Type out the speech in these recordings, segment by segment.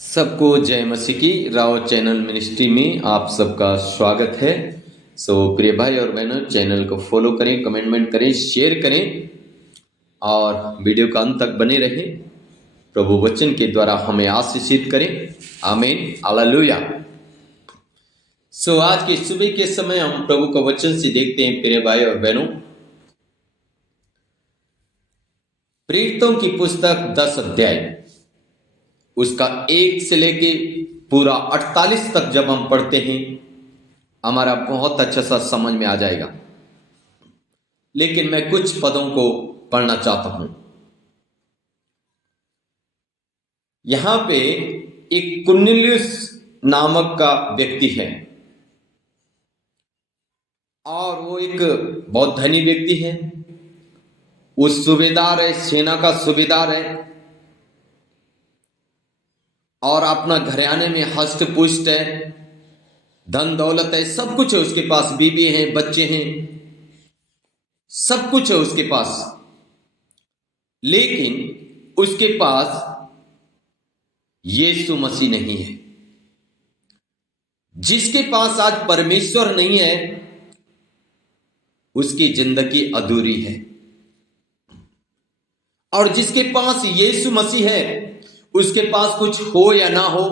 सबको जय मसीह की राव चैनल मिनिस्ट्री में आप सबका स्वागत है। प्रिय भाई और बहनों, चैनल को फॉलो करें, कमेंटमेंट करें, शेयर करें और वीडियो का अंत तक बने रहें। प्रभु वचन के द्वारा हमें आशीषित करें। आमीन, हालेलुया। आज के सुबह के समय हम प्रभु का वचन से देखते हैं प्रिय भाई और बहनों, प्रेरितों की पुस्तक 10 अध्याय उसका 1 से लेके पूरा 48 तक जब हम पढ़ते हैं हमारा बहुत अच्छा सा समझ में आ जाएगा। लेकिन मैं कुछ पदों को पढ़ना चाहता हूं। यहां पे एक कुरनेलियुस नामक का व्यक्ति है और वो एक बहुत धनी व्यक्ति है। वो सूबेदार है, सेना का सूबेदार है और अपना घराने में हष्ट पुष्ट है, धन दौलत है, सब कुछ है उसके पास, बीवी हैं, बच्चे हैं, सब कुछ है उसके पास। लेकिन उसके पास यीशु मसीह नहीं है। जिसके पास आज परमेश्वर नहीं है उसकी जिंदगी अधूरी है, और जिसके पास यीशु मसीह है उसके पास कुछ हो या ना हो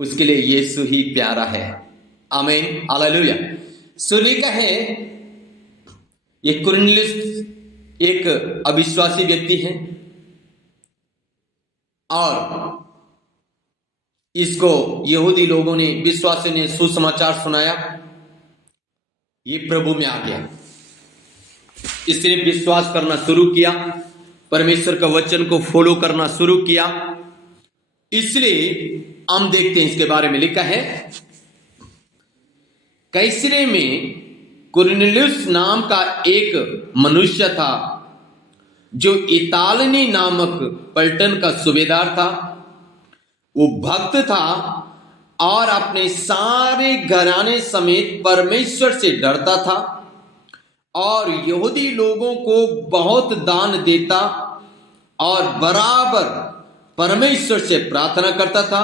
उसके लिए यीशु ही प्यारा है। आमीन, हालेलुया। लिखा है ये कुरनेलियुस एक अविश्वासी व्यक्ति है और इसको यहूदी लोगों ने, विश्वासियों ने सुसमाचार सुनाया। ये प्रभु में आ गया, इसने विश्वास करना शुरू किया, परमेश्वर का वचन को फॉलो करना शुरू किया। इसलिए हम देखते हैं इसके बारे में लिखा है, कैसरे में कुरनेलियुस नाम का एक मनुष्य था जो इतालनी नामक पलटन का सूबेदार था। वो भक्त था और अपने सारे घराने समेत परमेश्वर से डरता था और यहूदी लोगों को बहुत दान देता और बराबर परमेश्वर से प्रार्थना करता था।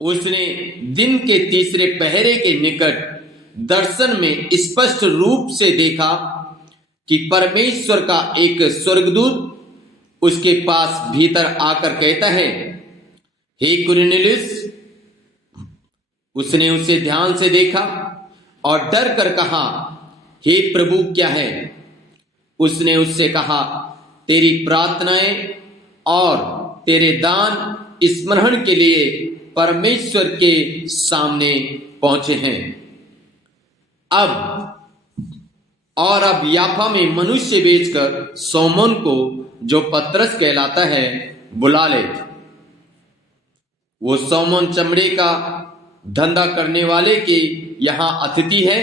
उसने दिन के तीसरे पहरे के निकट दर्शन में स्पष्ट रूप से देखा कि परमेश्वर का एक स्वर्गदूत उसके पास भीतर आकर कहता है, हे कुरनेलियुस। उसने उसे ध्यान से देखा और डर कर कहा, हे प्रभु, क्या है? उसने उससे कहा, तेरी प्रार्थनाएं और तेरे दान स्मरण के लिए परमेश्वर के सामने पहुंचे हैं। अब याफा में मनुष्य भेजकर सोमोन को, जो पतरस कहलाता है, बुला ले। वो सोमोन चमड़े का धंधा करने वाले के यहां अतिथि है,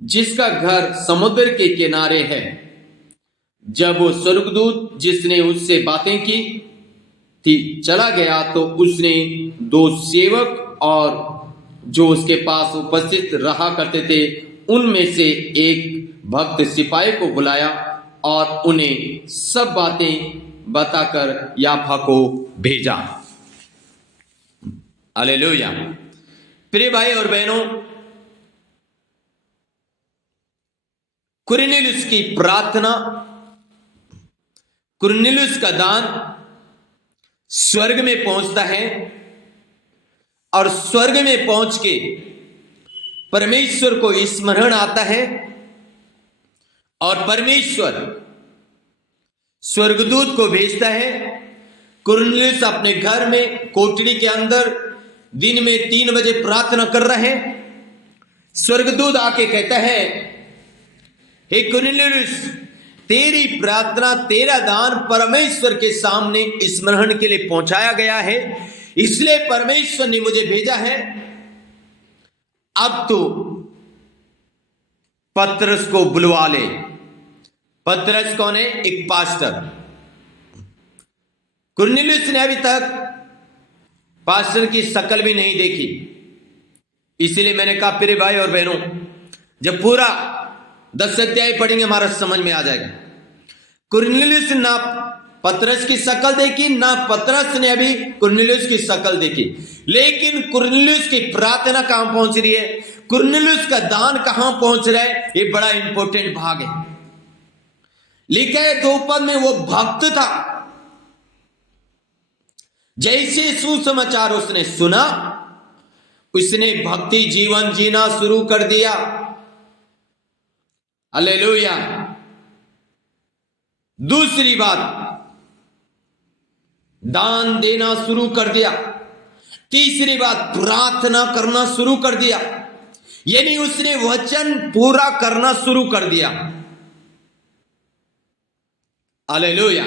जिसका घर समुद्र के किनारे है। जब वो स्वर्गदूत जिसने उससे बातें की थी चला गया तो उसने 2 सेवक और जो उसके पास उपस्थित रहा करते थे उनमें से एक भक्त सिपाही को बुलाया और उन्हें सब बातें बताकर याफा को भेजा। हालेलुया। प्रिय भाई और बहनों, कुरनेलियुस की प्रार्थना, कुरनेलियुस का दान स्वर्ग में पहुंचता है और स्वर्ग में पहुंच के परमेश्वर को स्मरण आता है और परमेश्वर स्वर्गदूत को भेजता है। कुरनेलियुस अपने घर में कोठरी के अंदर दिन में 3 बजे प्रार्थना कर रहे हैं। स्वर्गदूत आके कहता है, हे कुरनेलियुस, तेरी प्रार्थना, तेरा दान परमेश्वर के सामने स्मरण के लिए पहुंचाया गया है, इसलिए परमेश्वर ने मुझे भेजा है। अब तो पतरस को बुलवा ले। पतरस कौन है? एक पास्टर। कुरनेलियुस ने अभी तक पास्टर की शक्ल भी नहीं देखी, इसलिए मैंने कहा प्रिय भाई और बहनों, जब पूरा 10 अध्याय पढ़ेंगे हमारा समझ में आ जाएगा। कुरनेलियुस पतरस की शक्ल देखी, ना पतरस ने अभी कुरनेलियुस की शक्ल देखी। लेकिन कुरनेलियुस की प्रार्थना कहां पहुंच रही है, कुरनेलियुस का दान कहां पहुंच रहा है, ये बड़ा इंपॉर्टेंट भाग है। लिखा है 2 पद में, वो भक्त था। जैसे सुसमाचार उसने सुना, उसने भक्ति जीवन जीना शुरू कर दिया। हालेलुया। दूसरी बात, दान देना शुरू कर दिया। तीसरी बात, प्रार्थना करना शुरू कर दिया, यानी उसने वचन पूरा करना शुरू कर दिया। हालेलुया।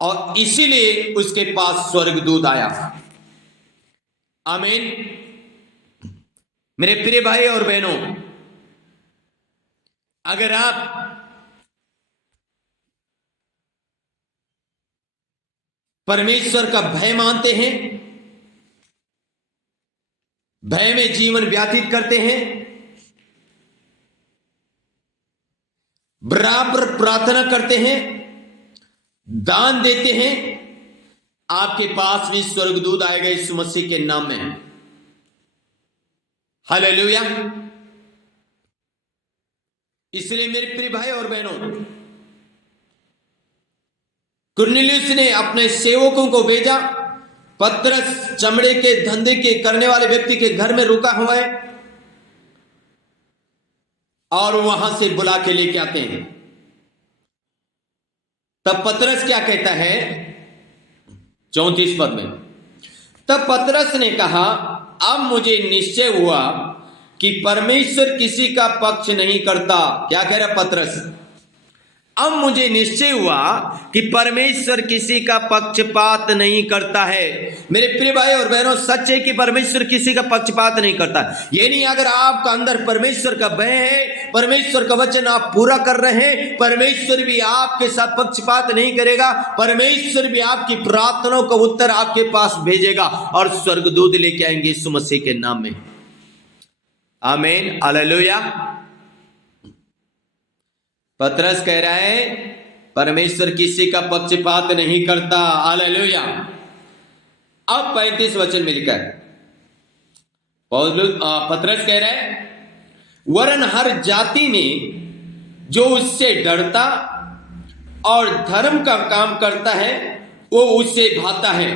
और इसीलिए उसके पास स्वर्गदूत आया। आमीन। मेरे प्रिय भाई और बहनों, अगर आप परमेश्वर का भय मानते हैं, भय में जीवन व्यतीत करते हैं, बराबर प्रार्थना करते हैं, दान देते हैं, आपके पास भी स्वर्गदूत आएगा यीशु मसीह के नाम में। हालेलुया। इसलिए मेरे प्रिय भाई और बहनों, कुरनेलियुस ने अपने सेवकों को भेजा। पतरस चमड़े के धंधे के करने वाले व्यक्ति के घर में रुका हुआ है, और वहां से बुला के लेके आते हैं। तब पतरस क्या कहता है 34 पद में, तब पतरस ने कहा, अब मुझे निश्चय हुआ कि परमेश्वर किसी का पक्ष नहीं करता। क्या कह रहा पतरस? अब मुझे निश्चय हुआ कि परमेश्वर किसी का पक्षपात नहीं करता है। मेरे प्रिय भाई और बहनों, सच है कि परमेश्वर किसी का पक्षपात नहीं करता। ये नहीं, अगर आपका अंदर परमेश्वर का भय है, परमेश्वर का वचन आप पूरा कर रहे हैं, परमेश्वर भी आपके साथ पक्षपात नहीं करेगा। परमेश्वर भी आपकी प्रार्थनाओं का उत्तर आपके पास भेजेगा और स्वर्गदूत लेके आएंगे यीशु मसीह के नाम में। आमीन। हालेलुया। पतरस कह रहा है परमेश्वर किसी का पक्षपात नहीं करता। हालेलुया। अब 35 वचन में लिखा है, पतरस कह रहा है, वरन हर जाति ने जो उससे डरता और धर्म का काम करता है, वो उससे भाता है।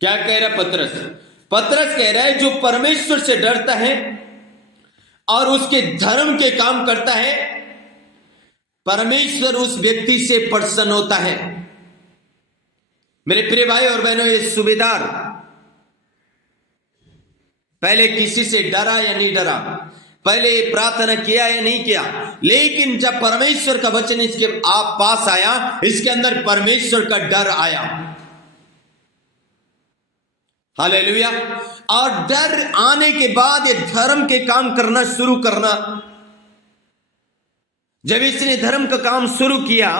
क्या कह रहा है पतरस? पतरस कह रहा है जो परमेश्वर से डरता है और उसके धर्म के काम करता है, परमेश्वर उस व्यक्ति से प्रसन्न होता है। मेरे प्रिय भाई और बहनों, ये सूबेदार पहले किसी से डरा या नहीं डरा, पहले ये प्रार्थना किया या नहीं किया, लेकिन जब परमेश्वर का वचन इसके आप पास आया, इसके अंदर परमेश्वर का डर आया। हालेलुया। और डर आने के बाद ये धर्म के काम करना शुरू करना। जब इसने धर्म का काम शुरू किया,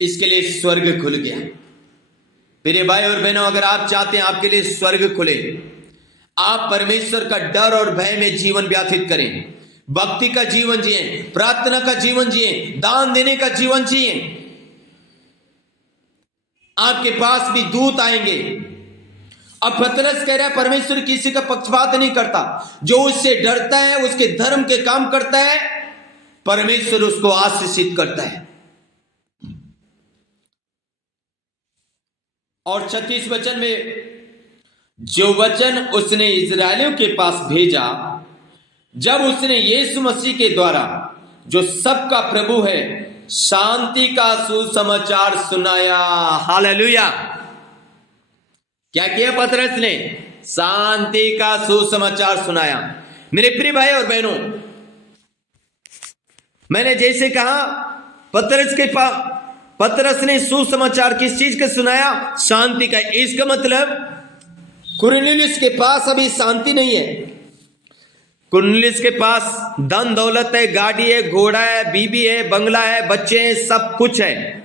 इसके लिए स्वर्ग खुल गया। प्रिय भाई और बहनों, अगर आप चाहते हैं आपके लिए स्वर्ग खुले, आप परमेश्वर का डर और भय में जीवन व्यतीत करें, भक्ति का जीवन जिए, प्रार्थना का जीवन जिए, दान देने का जीवन जिए, आपके पास भी दूत आएंगे। अब पतरस कह रहा है परमेश्वर किसी का पक्षपात नहीं करता, जो उससे डरता है, उसके धर्म के काम करता है, परमेश्वर उसको आशीषित करता है। और 36 वचन में, जो वचन उसने इजरायलियों के पास भेजा, जब उसने यीशु मसीह के द्वारा, जो सबका प्रभु है, शांति का सुसमाचार सुनाया। हालेलुया। क्या किया पतरस ने? शांति का सुसमाचार सुनाया। मेरे प्रिय भाई और बहनों, मैंने जैसे कहा, पतरस ने सुसमाचार किस चीज का सुनाया? शांति का। इसका मतलब कुरनेलियुस के पास अभी शांति नहीं है। कुरनेलियुस के पास धन दौलत है, गाड़ी है, घोड़ा है, बीबी है, बंगला है, बच्चे हैं, सब कुछ है,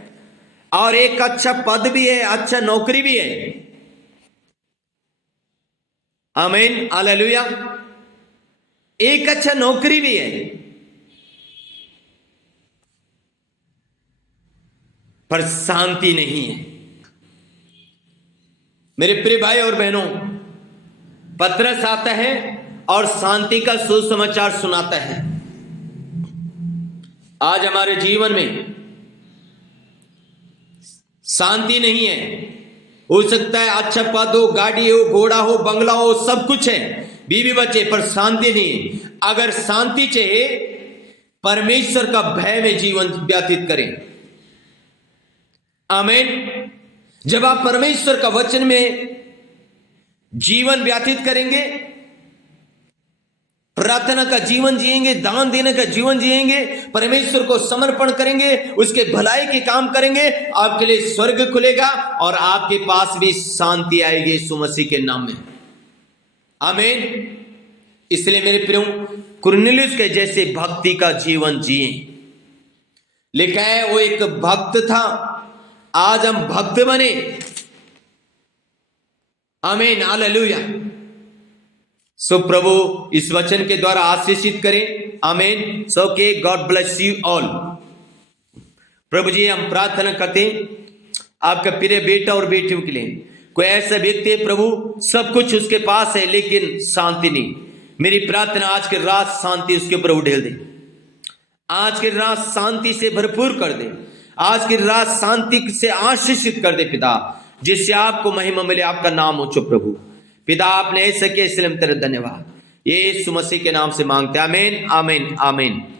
और एक अच्छा पद भी है, अच्छा नौकरी भी है। आमीन। हालेलुया। एक अच्छा नौकरी भी है, पर शांति नहीं है। मेरे प्रिय भाई और बहनों, पतरस आता है और शांति का सुसमाचार सुनाता है। आज हमारे जीवन में शांति नहीं है। हो सकता है अच्छा पद हो, गाड़ी हो, घोड़ा हो, बंगला हो, सब कुछ है, बीवी बच्चे, पर शांति नहीं है। अगर शांति चाहिए, परमेश्वर का भय में जीवन व्यतीत करें। आमीन। जब आप परमेश्वर का वचन में जीवन व्यतीत करेंगे, प्रार्थना का जीवन जिएंगे, दान देने का जीवन जिएंगे, परमेश्वर को समर्पण करेंगे, उसके भलाई के काम करेंगे, आपके लिए स्वर्ग खुलेगा और आपके पास भी शांति आएगी यीशु मसीह के नाम में। आमीन। इसलिए मेरे प्रियो, कुरनेलियुस के जैसे भक्ति का जीवन जिए। लिखा है वो एक भक्त था, आज हम भक्त बने। आमीन, हालेलुया। सो प्रभु इस वचन के द्वारा आशीषित करें। आमीन। सो के गॉड ब्लेस यू ऑल। प्रभु जी, हम प्रार्थना करते हैं आपका प्रिय बेटा और बेटियों के लिए। कोई ऐसा व्यक्ति है प्रभु, सब कुछ उसके पास है लेकिन शांति नहीं। मेरी प्रार्थना आज की रात शांति उसके ऊपर उड़ेल दे। आज की रात शांति से भरपूर कर दे। आज की रात शांति से आशीषित कर दे पिता, जिससे आपको महिमा मिले, आपका नाम ऊंचो प्रभु। पिता, आपने ऐसा किया इसलिए हम तेरे धन्यवाद। यीशु मसीह के नाम से मांगते हैं। आमीन, आमीन, आमीन।